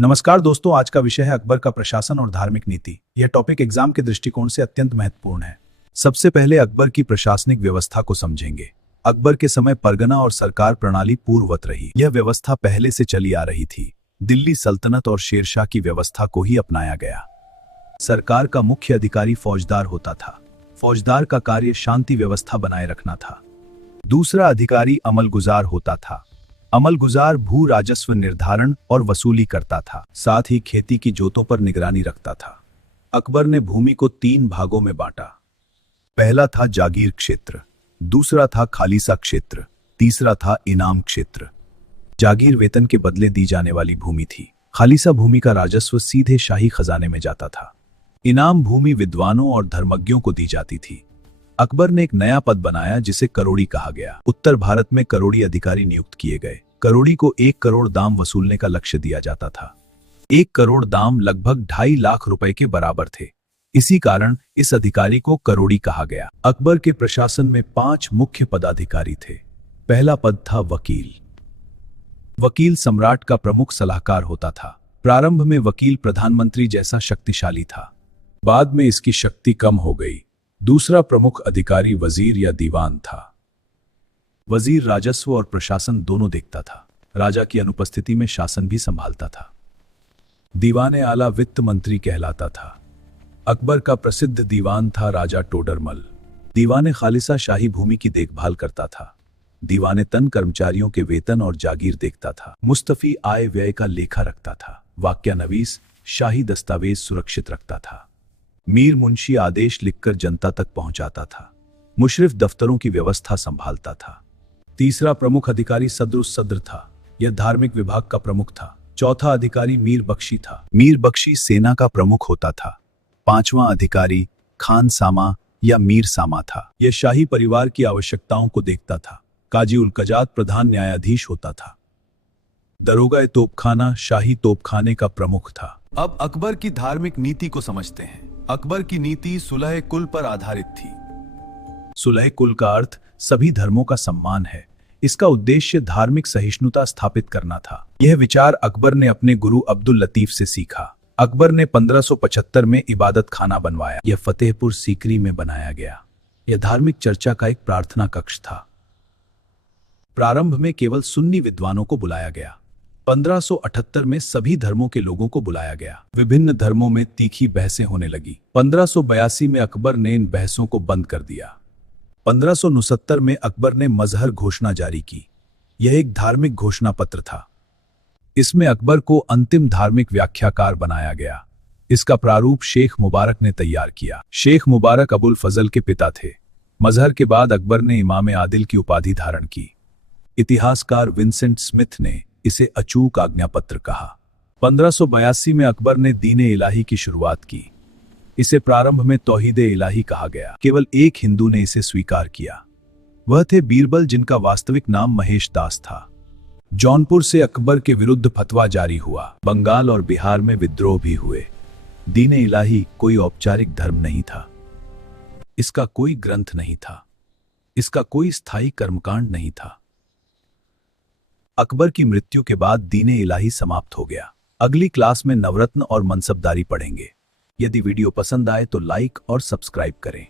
नमस्कार दोस्तों, आज का विषय है अकबर का प्रशासन और धार्मिक नीति। यह टॉपिक एग्जाम के दृष्टिकोण से अत्यंत महत्वपूर्ण है। सबसे पहले अकबर की प्रशासनिक व्यवस्था को समझेंगे। अकबर के समय परगना और सरकार प्रणाली पूर्ववत रही। यह व्यवस्था पहले से चली आ रही थी। दिल्ली सल्तनत और शेरशाह की व्यवस्था को ही अपनाया गया। सरकार का मुख्य अधिकारी फौजदार होता था। फौजदार का कार्य शांति व्यवस्था बनाए रखना था। दूसरा अधिकारी अमलगुजार होता था। अमलगुजार भू राजस्व निर्धारण और वसूली करता था। साथ ही खेती की जोतों पर निगरानी रखता था। अकबर ने भूमि को 3 भागों में बांटा। पहला था जागीर क्षेत्र, दूसरा था खालिसा क्षेत्र, तीसरा था इनाम क्षेत्र। जागीर वेतन के बदले दी जाने वाली भूमि थी। खालिसा भूमि का राजस्व सीधे शाही खजाने में जाता था। इनाम भूमि विद्वानों और धर्मज्ञों को दी जाती थी। अकबर ने एक नया पद बनाया जिसे करोड़ी कहा गया। उत्तर भारत में करोड़ी अधिकारी नियुक्त किए गए। करोड़ी को 1 करोड़ दाम वसूलने का लक्ष्य दिया जाता था। 1 करोड़ दाम लगभग 2.5 लाख रुपए के बराबर थे। इसी कारण इस अधिकारी को करोड़ी कहा गया। अकबर के प्रशासन में 5 मुख्य पदाधिकारी थे। पहला पद था वकील। वकील सम्राट का प्रमुख सलाहकार होता था। प्रारंभ में वकील प्रधानमंत्री जैसा शक्तिशाली था, बाद में इसकी शक्ति कम हो गई। दूसरा प्रमुख अधिकारी वजीर या दीवान था। वजीर राजस्व और प्रशासन दोनों देखता था। राजा की अनुपस्थिति में शासन भी संभालता था। दीवान आला वित्त मंत्री कहलाता था। अकबर का प्रसिद्ध दीवान था राजा टोडरमल। दीवान खालिसा शाही भूमि की देखभाल करता था। दीवान तन कर्मचारियों के वेतन और जागीर देखता था। मुस्तफी आय व्यय का लेखा रखता था। वाक्यानवीस शाही दस्तावेज सुरक्षित रखता था। मीर मुंशी आदेश लिखकर जनता तक पहुंचाता था। मुशरिफ दफ्तरों की व्यवस्था संभालता था। तीसरा प्रमुख अधिकारी सदर था। यह धार्मिक विभाग का प्रमुख था। चौथा अधिकारी मीर बख्शी था। मीर बख्शी सेना का प्रमुख होता था। 5वां अधिकारी खान सामा या मीर सामा था। यह शाही परिवार की आवश्यकताओं को देखता था। काजी उल कजात प्रधान न्यायाधीश होता था। दरोगा तोपखाना शाही तोपखाने का प्रमुख था। अब अकबर की धार्मिक नीति को समझते हैं। अकबर की नीति सुलह कुल पर आधारित थी। सुलह कुल का अर्थ सभी धर्मों का सम्मान है। इसका उद्देश्य धार्मिक सहिष्णुता स्थापित करना था। यह विचार अकबर ने अपने गुरु अब्दुल लतीफ से सीखा। अकबर ने 1575 में इबादत खाना बनवाया। यह फतेहपुर सीकरी में बनाया गया। यह धार्मिक चर्चा का एक प्रार्थना कक्ष था। प्रारंभ में केवल सुन्नी विद्वानों को बुलाया गया। 1578 में सभी धर्मों के लोगों को बुलाया गया। विभिन्न धर्मों में तीखी बहसें होने लगी। 1582 में अकबर ने इन बहसों को बंद कर दिया। 1569 में अकबर ने मजहर घोषणा जारी की। यह एक धार्मिक घोषणा पत्र था। इसमें अकबर को अंतिम धार्मिक व्याख्याकार बनाया गया। इसका प्रारूप शेख मुबारक ने तैयार किया। शेख मुबारक अबुल फजल के पिता थे। मजहर के बाद अकबर ने इमाम आदिल की उपाधि धारण की। इतिहासकार विंसेंट स्मिथ ने इसे अचूक आज्ञापत्र कहा। 1582 में अकबर ने दीन इलाही की शुरुआत की। इसे प्रारंभ में तौहीद इलाही कहा गया। केवल एक हिंदू ने इसे स्वीकार किया। वह थे बीरबल, जिनका वास्तविक नाम महेश दास था। जौनपुर से अकबर के विरुद्ध फतवा जारी हुआ। बंगाल और बिहार में विद्रोह भी हुए। दीन इलाही कोई औपचारिक धर्म नहीं था। इसका कोई ग्रंथ नहीं था। इसका कोई स्थायी कर्मकांड नहीं था। अकबर की मृत्यु के बाद दीन इलाही समाप्त हो गया। अगली क्लास में नवरत्न और मनसबदारी पढ़ेंगे। यदि वीडियो पसंद आए तो लाइक और सब्सक्राइब करें।